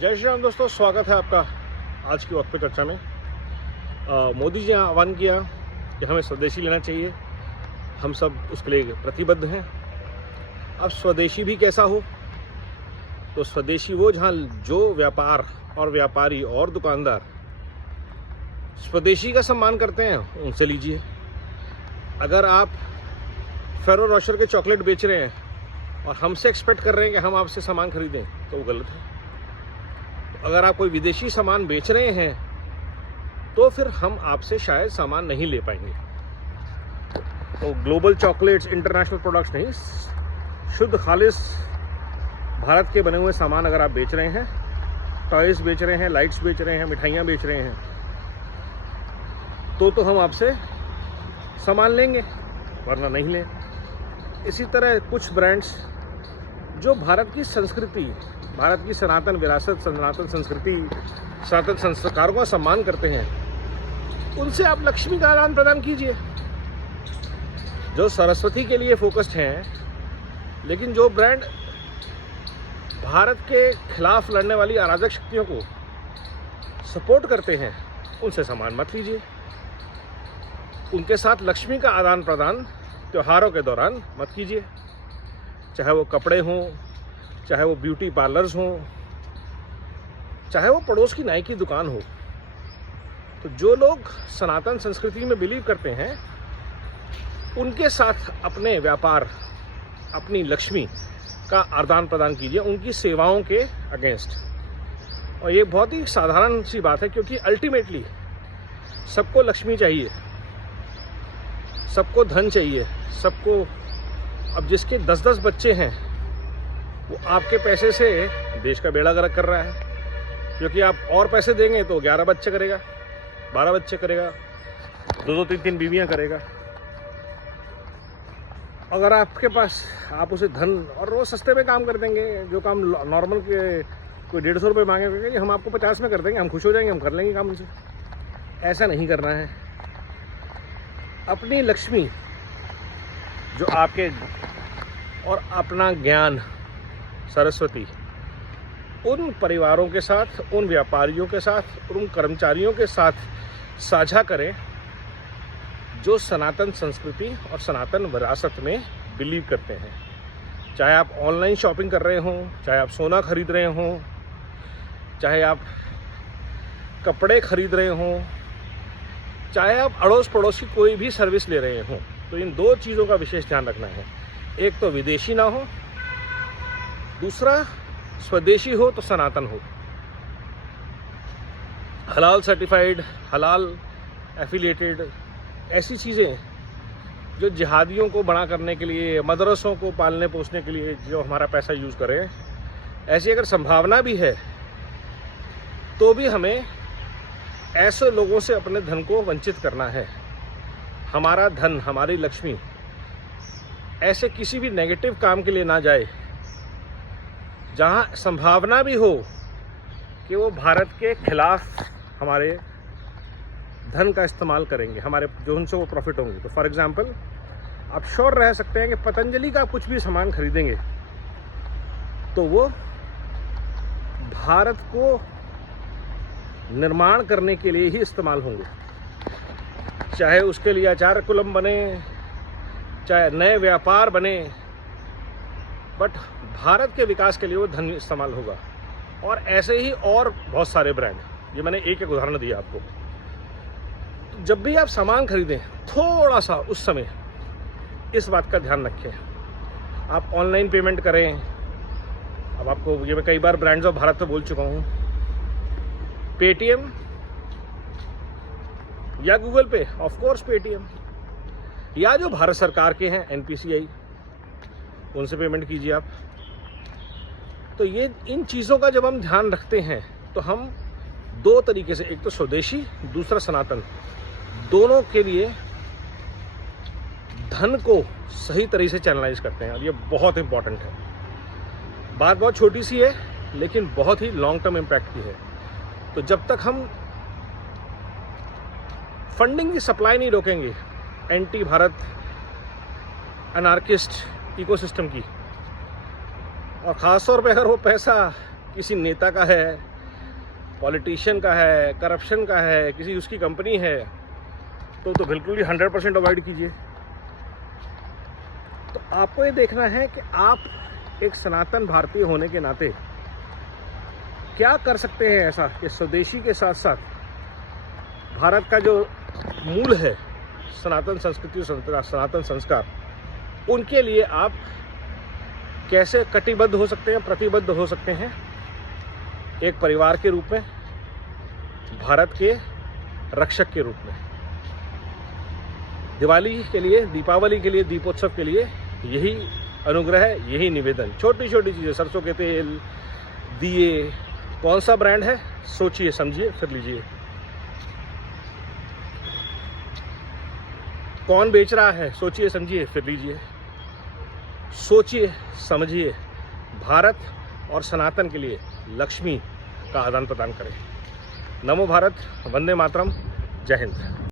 जय श्री राम दोस्तों, स्वागत है आपका आज की वक्त पे चर्चा में। मोदी जी ने आह्वान किया कि हमें स्वदेशी लेना चाहिए। हम सब उसके लिए प्रतिबद्ध हैं। अब स्वदेशी भी कैसा हो, तो स्वदेशी वो जहाँ जो व्यापार और व्यापारी और दुकानदार स्वदेशी का सम्मान करते हैं उनसे लीजिए। अगर आप फेरो रोशर के चॉकलेट बेच रहे हैं और हमसे एक्सपेक्ट कर रहे हैं कि हम आपसे सामान खरीदें तो वो गलत है। अगर आप कोई विदेशी सामान बेच रहे हैं तो फिर हम आपसे शायद सामान नहीं ले पाएंगे। तो ग्लोबल चॉकलेट्स, इंटरनेशनल प्रोडक्ट्स नहीं, शुद्ध खालिस भारत के बने हुए सामान अगर आप बेच रहे हैं, टॉयज बेच रहे हैं, लाइट्स बेच रहे हैं, मिठाइयाँ बेच रहे हैं, तो हम आपसे सामान लेंगे, वरना नहीं लें। इसी तरह कुछ ब्रांड्स जो भारत की संस्कृति, भारत की सनातन विरासत, सनातन संस्कृति, सनातन संस्कारों का सम्मान करते हैं, उनसे आप लक्ष्मी का आदान प्रदान कीजिए। जो सरस्वती के लिए फोकस्ड हैं, लेकिन जो ब्रांड भारत के खिलाफ लड़ने वाली अराजक शक्तियों को सपोर्ट करते हैं, उनसे सामान मत लीजिए। उनके साथ लक्ष्मी का आदान प्रदान त्योहारों के दौरान मत कीजिए। चाहे वो कपड़े हों, चाहे वो ब्यूटी पार्लर्स हों, चाहे वो पड़ोस की नाई की दुकान हो। तो जो लोग सनातन संस्कृति में बिलीव करते हैं, उनके साथ अपने व्यापार, अपनी लक्ष्मी का आदान प्रदान कीजिए, उनकी सेवाओं के अगेंस्ट। और ये बहुत ही साधारण सी बात है, क्योंकि अल्टीमेटली सबको लक्ष्मी चाहिए, सबको धन चाहिए, सबको। अब जिसके 10-10 बच्चे हैं, वो आपके पैसे से देश का बेड़ा गर्क कर रहा है, क्योंकि आप और पैसे देंगे तो 11 बच्चे करेगा, 12 बच्चे करेगा, 2-2, 3-3 बीवियाँ करेगा। अगर आपके पास, आप उसे धन, और वो सस्ते में काम कर देंगे, जो काम नॉर्मल के कोई 150 रुपये मांगेंगे कि हम आपको 50 में कर देंगे, हम खुश हो जाएंगे, हम कर लेंगे काम उनसे। ऐसा नहीं करना है। अपनी लक्ष्मी जो आपके और अपना ज्ञान सरस्वती उन परिवारों के साथ, उन व्यापारियों के साथ, उन कर्मचारियों के साथ साझा करें जो सनातन संस्कृति और सनातन विरासत में बिलीव करते हैं। चाहे आप ऑनलाइन शॉपिंग कर रहे हों, चाहे आप सोना खरीद रहे हों, चाहे आप कपड़े खरीद रहे हों, चाहे आप अड़ोस पड़ोस की कोई भी सर्विस ले रहे हों, तो इन 2 चीज़ों का विशेष ध्यान रखना है। एक तो विदेशी ना हो, दूसरा स्वदेशी हो तो सनातन हो। हलाल सर्टिफाइड, हलाल एफिलिएटेड, ऐसी चीज़ें जो जिहादियों को बड़ा करने के लिए, मदरसों को पालने पोसने के लिए जो हमारा पैसा यूज़ करें, ऐसी अगर संभावना भी है तो भी हमें ऐसे लोगों से अपने धन को वंचित करना है। हमारा धन, हमारी लक्ष्मी ऐसे किसी भी नेगेटिव काम के लिए ना जाए जहां संभावना भी हो कि वो भारत के खिलाफ हमारे धन का इस्तेमाल करेंगे, हमारे जो उनसे वो प्रॉफिट होंगे। तो फॉर एग्जांपल, आप श्योर रह सकते हैं कि पतंजलि का कुछ भी सामान खरीदेंगे तो वो भारत को निर्माण करने के लिए ही इस्तेमाल होंगे। चाहे उसके लिए आचार्य कुलम बने, चाहे नए व्यापार बने, बट भारत के विकास के लिए वो धन इस्तेमाल होगा। और ऐसे ही और बहुत सारे ब्रांड, ये मैंने एक उदाहरण दिया आपको। तो जब भी आप सामान खरीदें, थोड़ा सा उस समय इस बात का ध्यान रखें। आप ऑनलाइन पेमेंट करें। अब आपको ये मैं कई बार ब्रांड्स ऑफ भारत में बोल चुका हूँ, पेटीएम या गूगल पे, ऑफ कोर्स पेटीएम, या जो भारत सरकार के हैं एनपीसीआई, उनसे पेमेंट कीजिए आप। तो ये इन चीज़ों का जब हम ध्यान रखते हैं तो हम 2 तरीके से, एक तो स्वदेशी, दूसरा सनातन, दोनों के लिए धन को सही तरीके से चैनलाइज करते हैं। और ये बहुत इंपॉर्टेंट है। बात बहुत छोटी सी है, लेकिन बहुत ही लॉन्ग टर्म इम्पैक्ट की है। तो जब तक हम फंडिंग की सप्लाई नहीं रोकेंगे एंटी भारत अनार्किस्ट इकोसिस्टम की, और ख़ास तौर पे अगर वो पैसा किसी नेता का है, पॉलिटिशियन का है, करप्शन का है, किसी उसकी कंपनी है, तो बिल्कुल ही 100% अवॉइड कीजिए। तो आपको ये देखना है कि आप एक सनातन भारतीय होने के नाते क्या कर सकते हैं ऐसा कि स्वदेशी के साथ साथ भारत का जो मूल है, सनातन संस्कृति और सनातन संस्कार, उनके लिए आप कैसे कटिबद्ध हो सकते हैं, प्रतिबद्ध हो सकते हैं एक परिवार के रूप में, भारत के रक्षक के रूप में। दिवाली के लिए, दीपावली के लिए, दीपोत्सव के लिए यही अनुग्रह है, यही निवेदन। छोटी छोटी चीज़ें, सरसों के तेल, दिए, कौन सा ब्रांड है सोचिए समझिए फिर लीजिए। कौन बेच रहा है सोचिए समझिए फिर लीजिए। सोचिए समझिए, भारत और सनातन के लिए लक्ष्मी का आदान प्रदान करें। नमो भारत, वंदे मातरम, जय हिंद।